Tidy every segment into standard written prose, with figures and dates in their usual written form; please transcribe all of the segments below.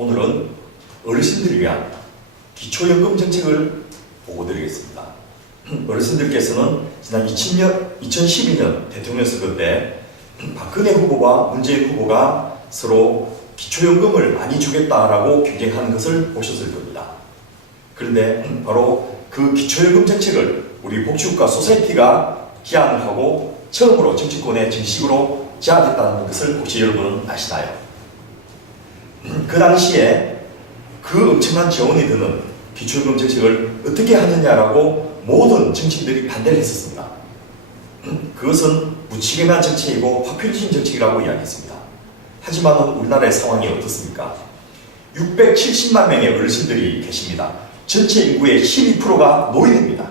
오늘은 어르신들을 위한 기초연금 정책을 보고드리겠습니다. 어르신들께서는 지난 2012년 대통령 선거 때 박근혜 후보와 문재인 후보가 서로 기초연금을 많이 주겠다라고 경쟁하는 것을 보셨을 겁니다. 그런데 바로 그 기초연금 정책을 우리 복지국가 소사이어티가 기한을 하고 처음으로 정치권에 정식으로 제안했다는 것을 혹시 여러분은 아시나요? 그 당시에 그 엄청난 재원이 드는 기초연금 정책을 어떻게 하느냐라고 모든 정치인들이 반대를 했었습니다. 그것은 무책임한 정책이고 파퓰리즘 정책이라고 이야기했습니다. 하지만 우리나라의 상황이 어떻습니까? 670만 명의 어르신들이 계십니다. 전체 인구의 12%가 노인입니다.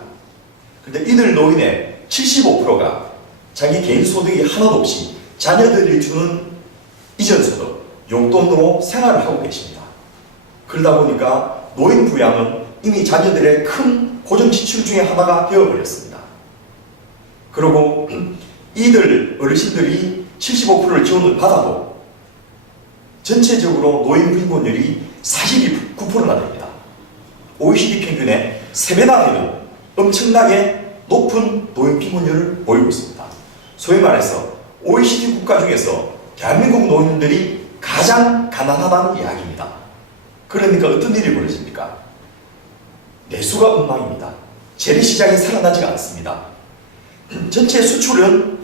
그런데 이들 노인의 75%가 자기 개인 소득이 하나도 없이 자녀들이 주는 이전소득, 용돈으로 생활을 하고 계십니다. 그러다 보니까 노인 부양은 이미 자녀들의 큰 고정 지출 중에 하나가 되어버렸습니다. 그리고 이들 어르신들이 75%를 지원을 받아도 전체적으로 노인 빈곤율이 49%나 됩니다. OECD 평균의 3배나 되는 엄청나게 높은 노인 빈곤율을 보이고 있습니다. 소위 말해서 OECD 국가 중에서 대한민국 노인들이 가장 가난하다는 이야기입니다. 그러니까 어떤 일이 벌어집니까? 내수가 엉망입니다. 재래시장이 살아나지가 않습니다. 전체 수출은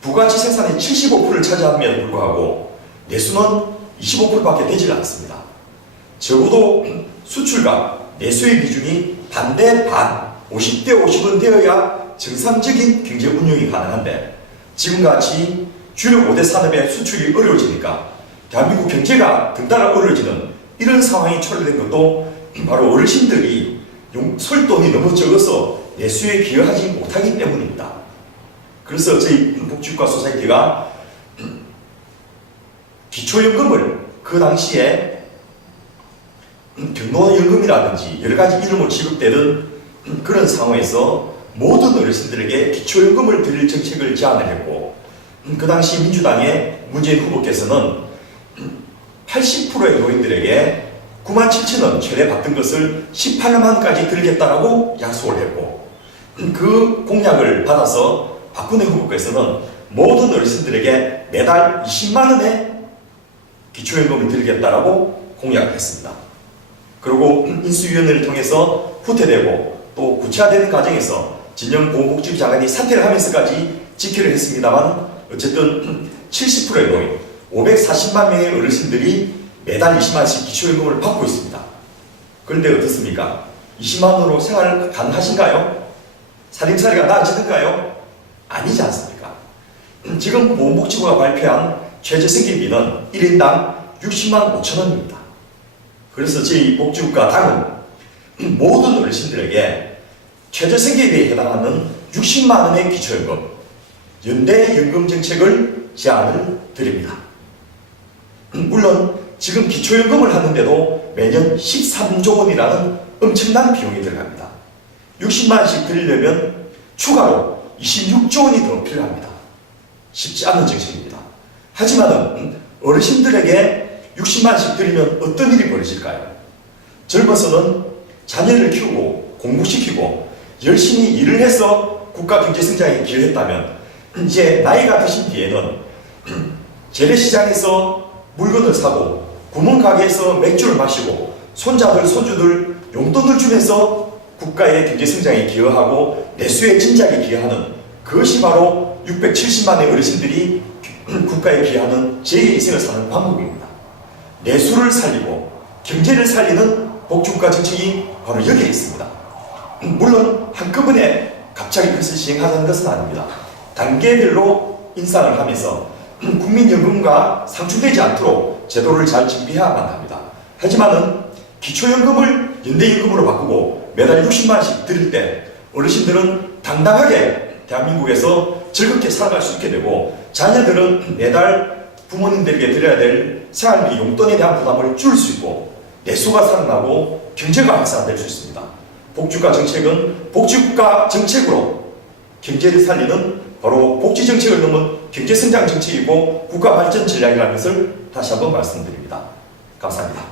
부가치 생산의 75%를 차지함에도 불구하고 내수는 25%밖에 되지 않습니다. 적어도 수출과 내수의 비중이 반대 반, 50대 50은 되어야 정상적인 경제 운영이 가능한데 지금같이 주력 5대 산업의 수출이 어려워지니까 대한민국 경제가 등따라 어려워지는 이런 상황이 초래된 것도 바로 어르신들이 설 돈이 너무 적어서 내수에 기여하지 못하기 때문입니다. 그래서 저희 복지국가 소사이어티가 기초연금을 그 당시에 경로연금이라든지 여러가지 이름으로 지급되던 그런 상황에서 모든 어르신들에게 기초연금을 드릴 정책을 제안을 했고 그 당시 민주당의 문재인 후보께서는 80%의 노인들에게 97,000원 최대 받던 것을 18만원까지 드리겠다라고 약속을 했고 그 공약을 받아서 박근혜 후보께서는 모든 어르신들에게 매달 20만원의 기초연금을 드리겠다라고 공약을 했습니다. 그리고 인수위원회를 통해서 후퇴되고 또 구체화되는 과정에서 진영보건복지부 장관이 사퇴를 하면서까지 지키려 했습니다만 어쨌든 70%의 노인, 540만 명의 어르신들이 매달 20만원씩 기초연금을 받고 있습니다. 그런데 어떻습니까? 20만원으로 생활 가능하신가요? 살림살이가 나아지는가요? 아니지 않습니까? 지금 보건복지부가 발표한 최저생계비는 1인당 60만 5천원입니다. 그래서 저희 복지국가 당은 모든 어르신들에게 최저생계비에 해당하는 60만원의 기초연금, 연대연금 정책을 제안을 드립니다. 물론 지금 기초연금을 하는데도 매년 13조 원이라는 엄청난 비용이 들어갑니다. 60만원씩 드리려면 추가로 26조 원이 더 필요합니다. 쉽지 않은 정책입니다. 하지만 어르신들에게 60만원씩 드리면 어떤 일이 벌어질까요? 젊어서는 자녀를 키우고 공부시키고 열심히 일을 해서 국가 경제 성장에 기여했다면 이제 나이가 드신 뒤에는 재래시장에서 물건을 사고 구멍가게에서 맥주를 마시고 손자들 손주들 용돈을 주면서 국가의 경제 성장에 기여하고 내수의 진작에 기여하는 그것이 바로 670만의 어르신들이 국가에 기여하는 제2의 인생을 사는 방법입니다. 내수를 살리고 경제를 살리는 복지국가 정책이 바로 여기에 있습니다. 물론 한꺼번에 갑자기 그것을 시행하자는 것은 아닙니다. 단계별로 인상을 하면서 국민연금과 상충되지 않도록 제도를 잘 준비해야만 합니다. 하지만은 기초연금을 연대연금으로 바꾸고 매달 60만원씩 드릴 때 어르신들은 당당하게 대한민국에서 즐겁게 살아갈 수 있게 되고 자녀들은 매달 부모님들에게 드려야 될 생활비 용돈에 대한 부담을 줄 수 있고 내수가 살아나고 경제가 활성화될 수 있습니다. 복지국가 정책은 복지국가 정책으로 경제를 살리는 바로 복지정책을 넘은 경제성장 정책이고 국가발전 전략이라는 것을 다시 한번 말씀드립니다. 감사합니다.